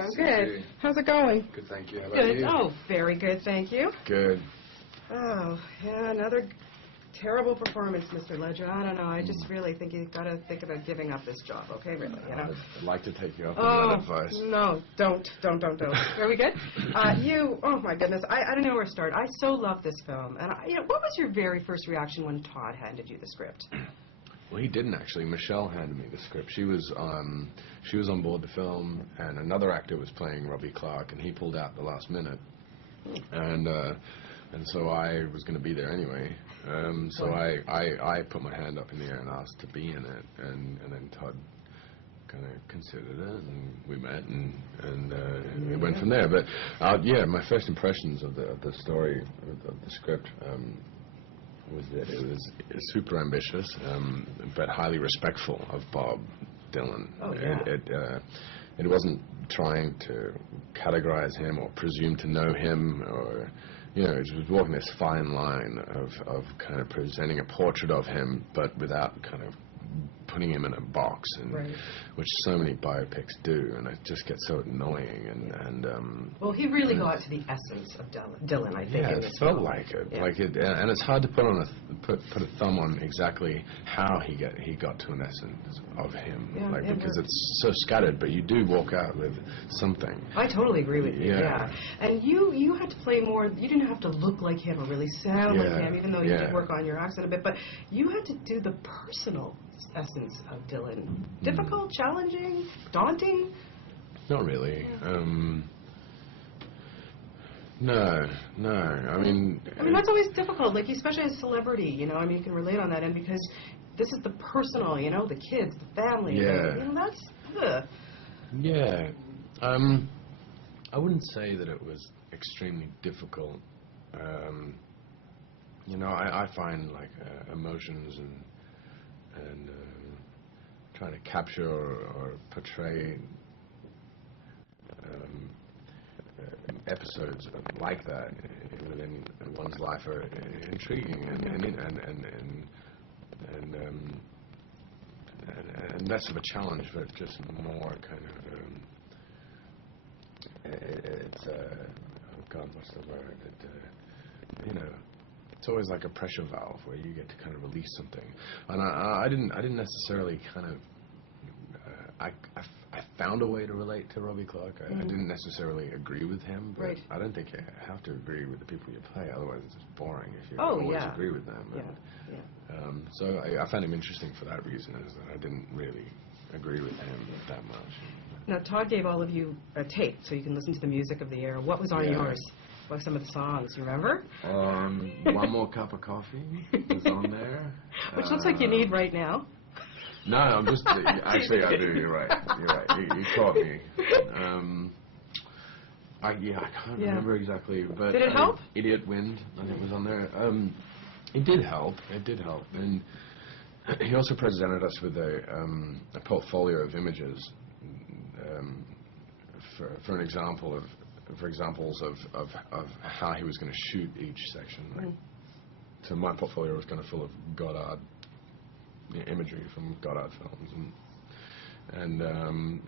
I'm good. How's it going? Good, thank you. How about Good. you? Oh, very good, thank you. Good. Oh, yeah, another terrible performance, Mr. Ledger. I don't know. I just really think you've got to think about giving up this job, okay? Really, you know. I'd like to take you up on that advice. No, don't. Are we good? Oh my goodness, I don't know where to start. I so love this film. And, what was your very first reaction when Todd handed you the script? Well, he didn't actually. Michelle handed me the script. She was on board the film, and another actor was playing Robbie Clark, and he pulled out at the last minute. And so I was going to be there anyway. So I put my hand up in the air and asked to be in it, and then Todd kind of considered it, and we met, and it went from there. But yeah, my first impressions of the story, of the script, was that it was super ambitious, but highly respectful of Bob Dylan. Oh, yeah. It wasn't trying to categorize him or presume to know him, or it was walking this fine line of kind of presenting a portrait of him, but without kind of putting him in a box, and which so many biopics do, and it just gets so annoying. Well, he really got to the essence of Dylan, I think. Yeah, in it felt like it, and it's hard to put a thumb on exactly how he got to an essence of him, because it's so scattered. But you do walk out with something. I totally agree with you. Yeah, and you had to play more. You didn't have to look like him or really sound like him, even though you did work on your accent a bit. But you had to do the personal essence of Dylan. Difficult, challenging, daunting? Not really. No. I mean, that's always difficult, like, especially as a celebrity, you can relate on that end, because this is the personal, the kids, the family. That's... Ugh. Yeah. I wouldn't say that it was extremely difficult. I find, like, emotions and trying to capture or portray episodes like that within one's life are intriguing and less of a challenge, but just more kind of it's oh God, what's the word? It's always like a pressure valve where you get to kind of release something, and I didn't necessarily kind of I found a way to relate to Robbie Clark. I didn't necessarily agree with him, but I don't think you have to agree with the people you play, otherwise it's just boring if you always agree with them. So I found him interesting for that reason, is that I didn't really agree with him that much. Now, Todd gave all of you a tape so you can listen to the music of the air. What was on yours? What were some of the songs? You remember? One More Cup of Coffee was on there. Which looks like you need right now. No, I'm just... Actually, I do. You're right. You caught me. I can't remember exactly. But did it help? Idiot Wind, I think, was on there. It did help. And he also presented us with a portfolio of images for examples of how he was going to shoot each section. So my portfolio was kind of full of Goddard imagery from Goddard films, and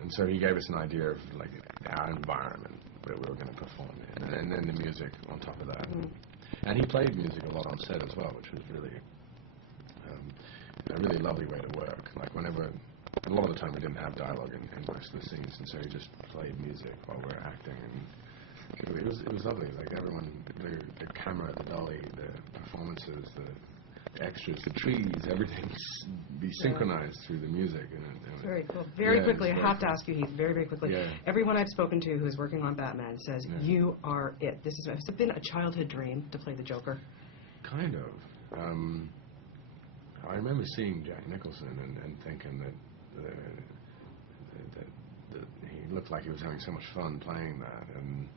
so he gave us an idea of, like, our environment that we were going to perform in, and then the music on top of that. And he played music a lot on set as well, which was really a really lovely way to work. Like, a lot of the time we didn't have dialogue in most of the scenes, and so he just played music while we were acting, and it was lovely. Like, everyone, the camera, the dolly, the performances, the extras, the trees, everything be synchronized through the music. Very cool. Very quickly, I have to ask you, Heath, very quickly. Everyone I've spoken to who's working on Batman says you are it. Has it been a childhood dream to play the Joker? Kind of. I remember seeing Jack Nicholson and thinking that he looked like he was having so much fun playing that, and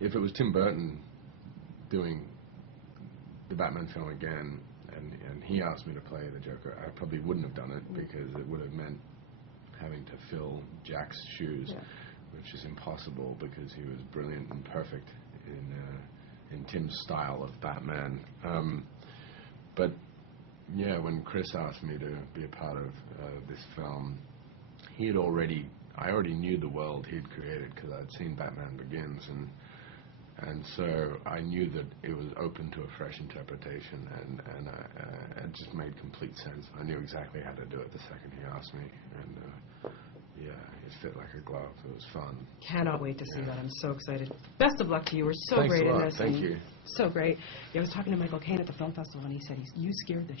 if it was Tim Burton doing the Batman film again, and he asked me to play the Joker, I probably wouldn't have done it, because it would have meant having to fill Jack's shoes, which is impossible, because he was brilliant and perfect in Tim's style of Batman. But yeah, when Chris asked me to be a part of this film, he had already I already knew the world he'd created because I'd seen Batman Begins, and so I knew that it was open to a fresh interpretation, and it just made complete sense. I knew exactly how to do it the second he asked me, and yeah, it fit like a glove. It was fun. Cannot wait to see that. I'm so excited. Best of luck to you. We're so Thanks great a lot. in this. Thank you. So great. Yeah, I was talking to Michael Caine at the film festival, and he said, you scared the